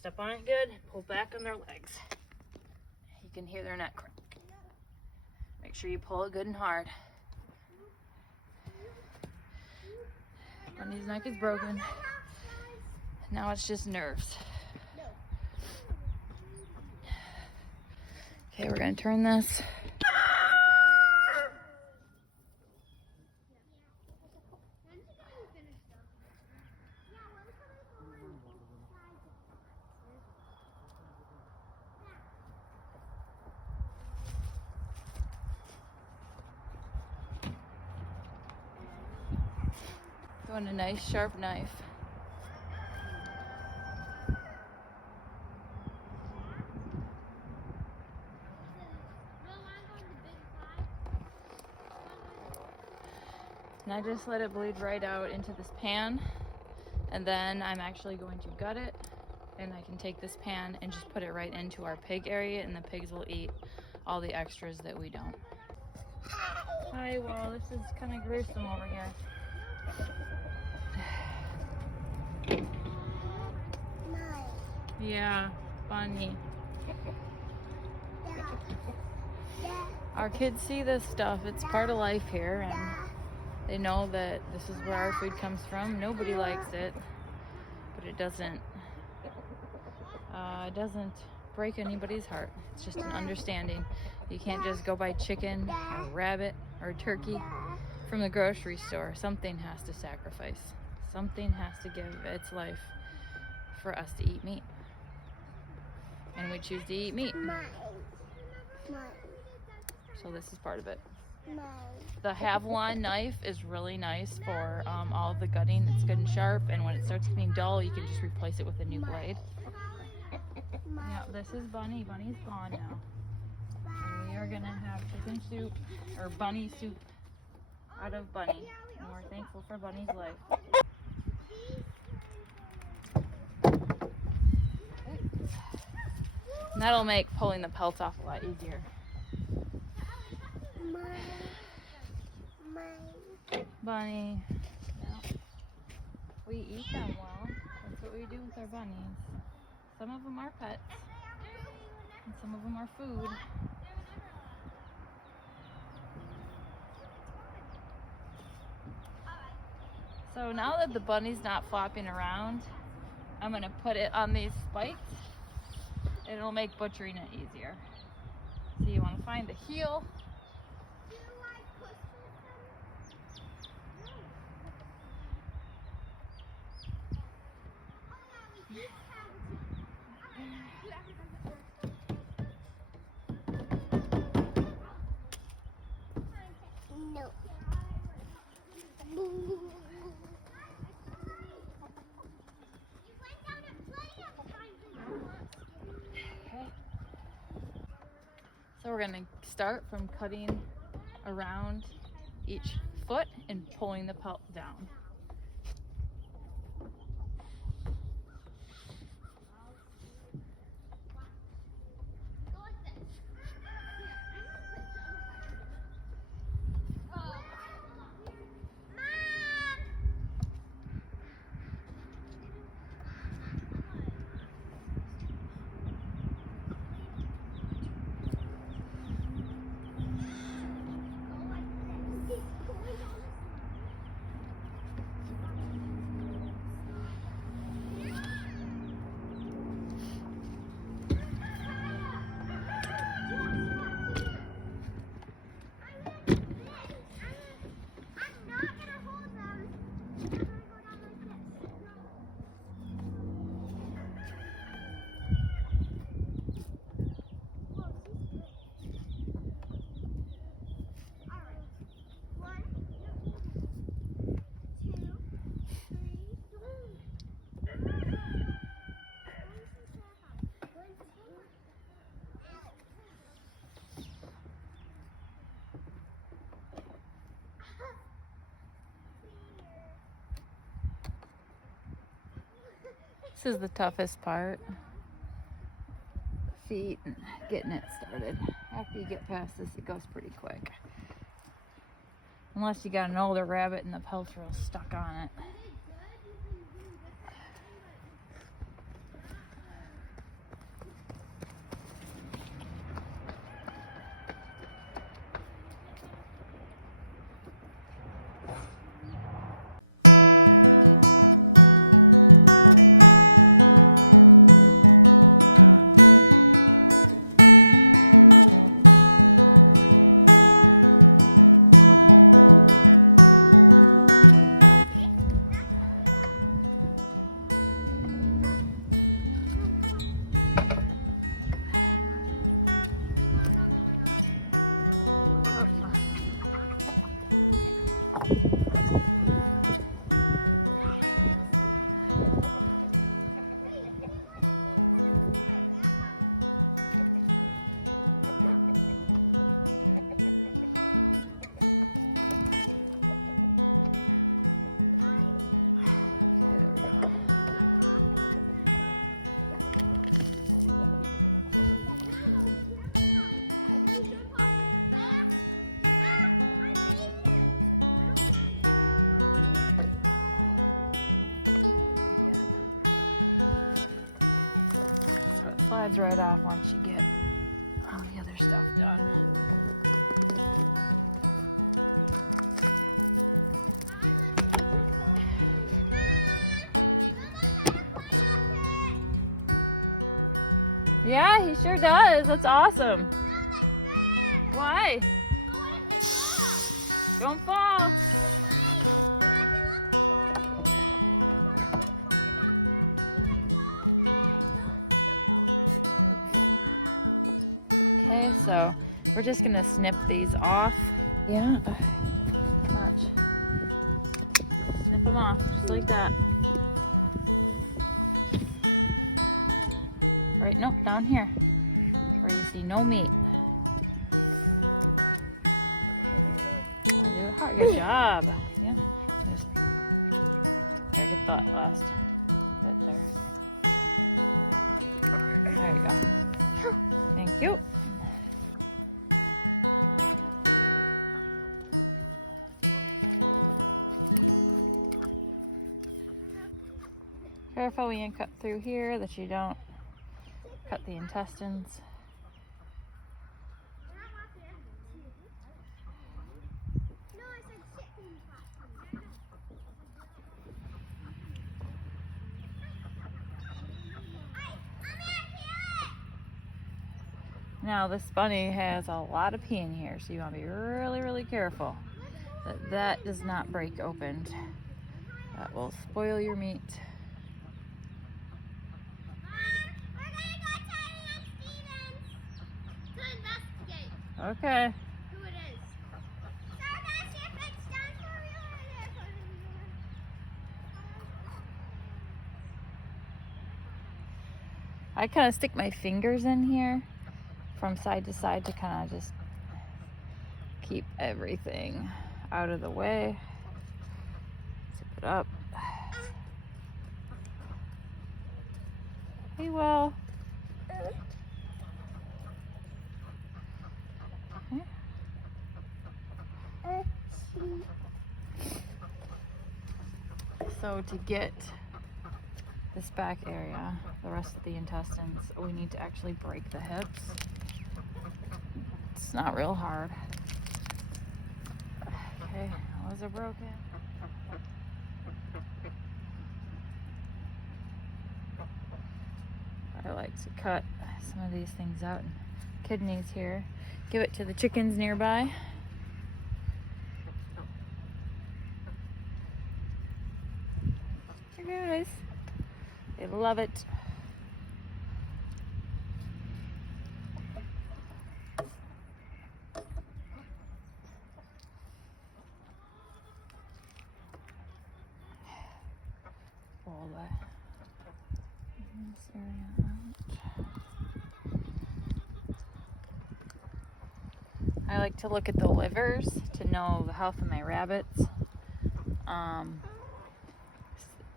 Step on it good, pull back on their legs. You can hear their neck crack. Make sure you pull it good and hard. Bunny's neck is broken. Now it's just nerves. Okay, we're gonna turn this. Doing a nice sharp knife. And I just let it bleed right out into this pan, and then I'm actually going to gut it, and I can take this pan and just put it right into our pig area, and the pigs will eat all the extras that we don't. Hi, well, this is kind of gruesome over here. Yeah, Bunny. Our kids see this stuff. It's part of life here, and they know that this is where our food comes from. Nobody likes it, but it doesn't break anybody's heart. It's just an understanding. You can't just go buy chicken or rabbit or turkey from the grocery store. Something has to sacrifice. Something has to give its life for us to eat meat. And we choose to eat meat. So this is part of it. The Havilon knife is really nice for all of the gutting. It's good and sharp, and when it starts getting dull, you can just replace it with a new blade. Yeah, this is Bunny. Bunny's gone now. And we are gonna have chicken soup, or bunny soup, out of Bunny. And we're thankful for Bunny's life. And that'll make pulling the pelts off a lot easier. Bunny. Yeah. We eat them well. That's what we do with our bunnies. Some of them are pets, and some of them are food. So now that the bunny's not flopping around, I'm gonna put it on these spikes. It'll make butchering it easier. So you wanna find the heel. So we're going to start from cutting around each foot and pulling the pelt down. This is the toughest part. Feet and getting it started. After you get past this, it goes pretty quick. Unless you got an older rabbit and the pelt's real stuck on it. That's awesome. Why? Don't fall. Okay, so we're just gonna snip these off. Yeah. Watch. Snip them off, just like that. Right, nope, down here. Where you see no meat. Good job. Yeah. Just get that last. There you go. Thank you. Careful when you cut through here that you don't cut the intestines. Now this bunny has a lot of pee in here, so you want to be really, really careful that that does not break open. That will spoil your meat. Okay. I kind of stick my fingers in here from side to side to kind of just keep everything out of the way. Zip it up. Hey, well. So to get this back area, the rest of the intestines, we need to actually break the hips. It's not real hard. Okay, those are broken. I like to cut some of these things out. Kidneys here. Give it to the chickens nearby. Here, guys. They love it. Pull that in this area out. I like to look at the livers to know the health of my rabbits.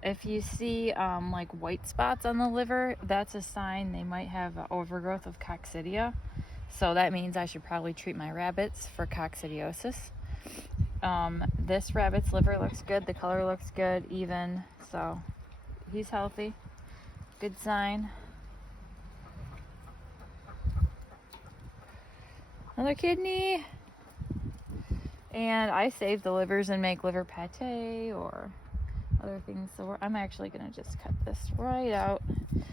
If you see like white spots on the liver, that's a sign they might have overgrowth of coccidia. So that means I should probably treat my rabbits for coccidiosis. This rabbit's liver looks good. The color looks good, even. So he's healthy. Good sign. Another kidney. And I save the livers and make liver pate or other things. So I'm actually going to just cut this right out.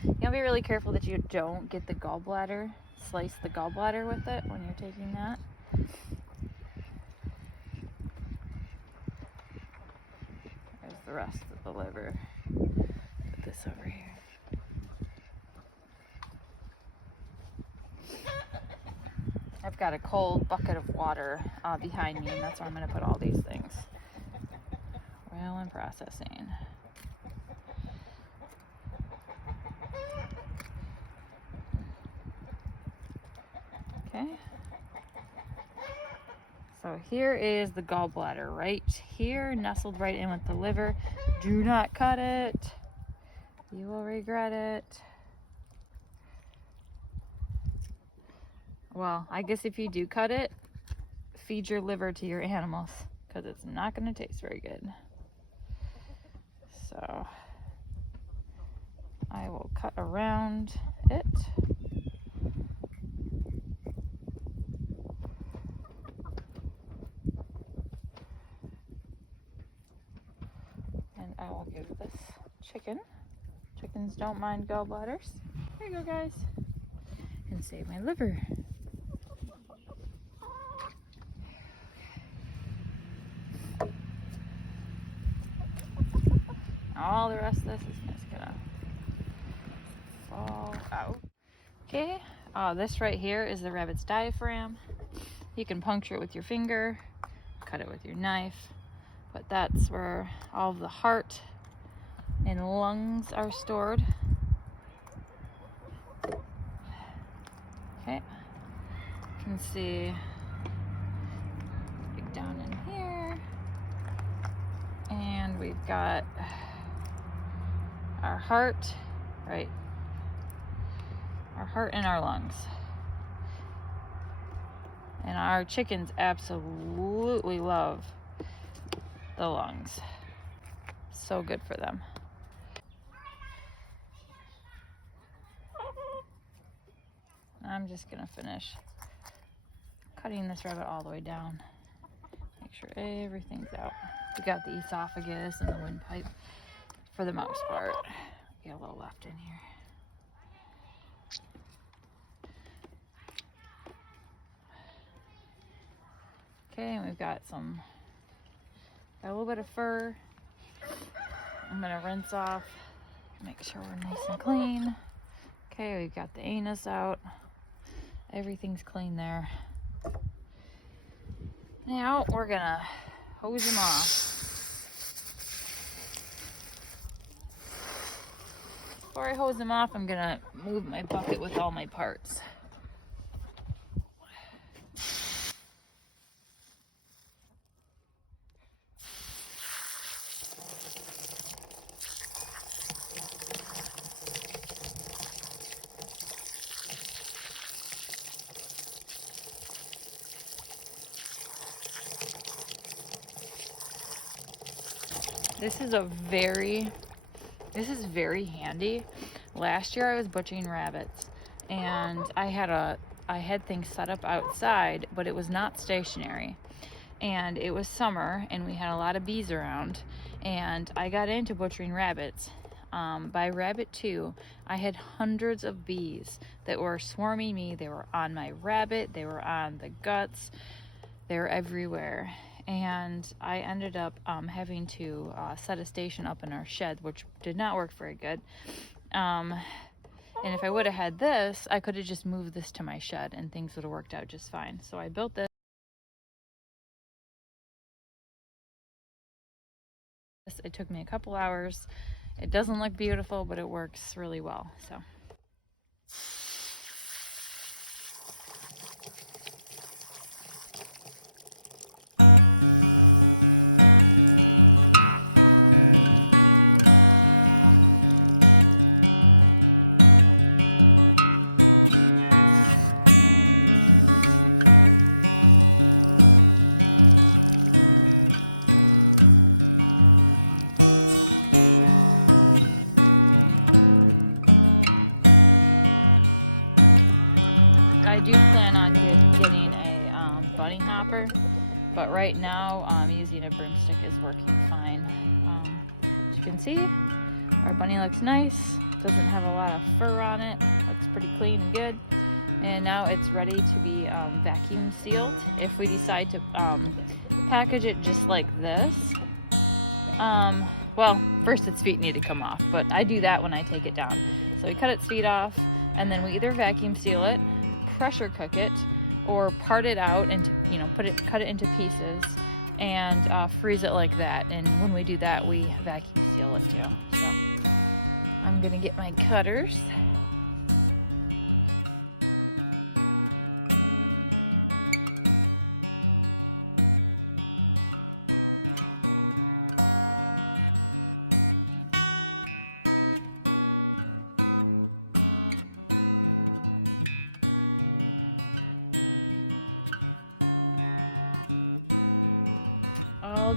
You gotta be really careful that you don't get the gallbladder, slice the gallbladder with it when you're taking that. There's the rest of the liver. Put this over here. I've got a cold bucket of water behind me, and that's where I'm going to put all these things. Oil and processing. Okay. So here is the gallbladder right here, nestled right in with the liver. Do not cut it. You will regret it. Well, I guess if you do cut it, feed your liver to your animals, because it's not going to taste very good. So I will cut around it. And I will give this chicken. Chickens don't mind gallbladders. Here you go, guys. can save my liver. All the rest of this is just gonna fall out. Okay, this right here is the rabbit's diaphragm. You can puncture it with your finger, cut it with your knife, but that's where all of the heart and lungs are stored. Okay, you can see down in here, and we've got our heart, right? Our heart and our lungs. And our chickens absolutely love the lungs. So good for them. I'm just gonna finish cutting this rabbit all the way down. Make sure everything's out. We got the esophagus and the windpipe for the most part. We got a little left in here. Okay, and we've got a little bit of fur. I'm gonna rinse off, make sure we're nice and clean. Okay, we've got the anus out. Everything's clean there. Now we're gonna hose them off. Before I hose them off, I'm gonna move my bucket with all my parts. This is very handy. Last year I was butchering rabbits, and I had things set up outside, but it was not stationary. And it was summer, and we had a lot of bees around, and I got into butchering rabbits. By rabbit 2, I had hundreds of bees that were swarming me. They were on my rabbit, they were on the guts, they were everywhere. And I ended up having to set a station up in our shed, which did not work very good. And if I would have had this, I could have just moved this to my shed and things would have worked out just fine. So I built this. It took me a couple hours. It doesn't look beautiful, but it works really well. So. Right now, using a broomstick is working fine. As you can see, our bunny looks nice. Doesn't have a lot of fur on it. Looks pretty clean and good. And now it's ready to be vacuum sealed. If we decide to package it just like this, well, first its feet need to come off, but I do that when I take it down. So we cut its feet off, and then we either vacuum seal it, pressure cook it, or part it out and cut it into pieces and freeze it like that. And when we do that, we vacuum seal it too. So I'm gonna get my cutters.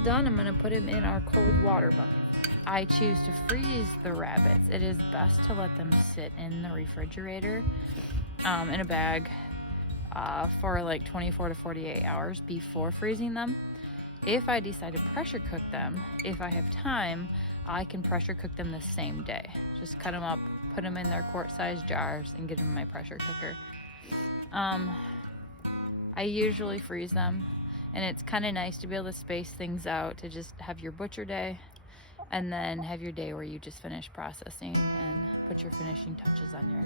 Done, I'm going to put him in our cold water bucket. I choose to freeze the rabbits. It is best to let them sit in the refrigerator in a bag for like 24 to 48 hours before freezing them. If I decide to pressure cook them, if I have time, I can pressure cook them the same day. Just cut them up, put them in their quart-sized jars, and get them in my pressure cooker. I usually freeze them, and it's kind of nice to be able to space things out, to just have your butcher day and then have your day where you just finish processing and put your finishing touches on your